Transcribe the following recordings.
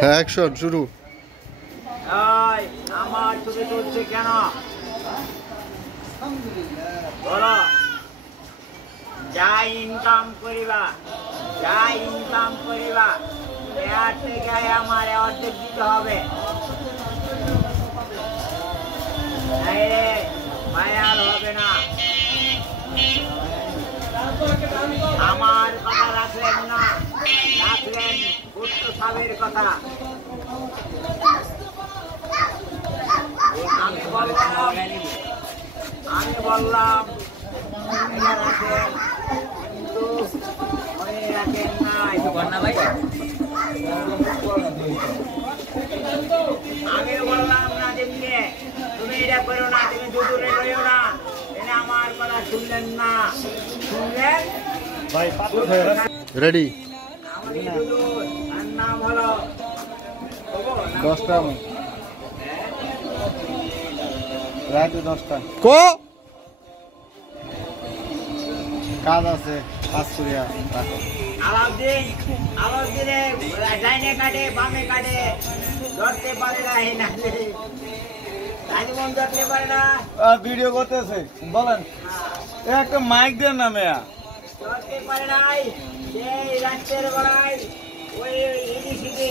হ্যাঁ, অ্যাকশন শুরু। আমার ছবি তুলছে কেন বলো? যা ইনকাম করিবা এর থেকে আমার অর্ধেক দিতে হবে। ভাইরাল হবে না। আমার কথা রাখলেন না, রাখলেন পুত্র সাহেবের কথা। আমি বললাম কিন্তু মনে রাখেন না। আমি বললাম না দিনকে তুমি এটা করো না, তুমি দুদূরে রইও না। এটা আমার কথা শুনলেন না, শুনলেন? রেডি? আমাদের দুদূর আর নাম হলো 10টা রাত 10টা কো কাজ আছে, কাজ করিয়া আলাউদ্দিনে ডাইনে কাটে বামে কাটে, ধরতে পারে না। এই না রাজমন ধরতে পারে না। ভিডিও করতেছে বলেন, একটা মাইক দেন না মেয়া। ধরতে পারে নাই সেই রাত্রের বেলায় ওই ইডিসিকে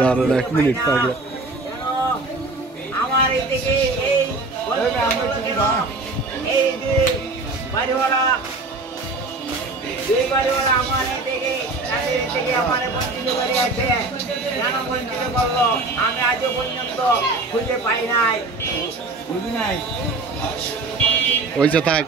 দাঁড়ান 1 মিনিট থাকবে। আমার এই থেকে এই যে বাড়িওয়ালা দুই বাড়িওয়ালা আমার এই থেকে আমার বঞ্চিত করে আছে। কেন বঞ্চিত করলো আমি আজও পর্যন্ত খুঁজে পাই নাই। ওই যে থাক।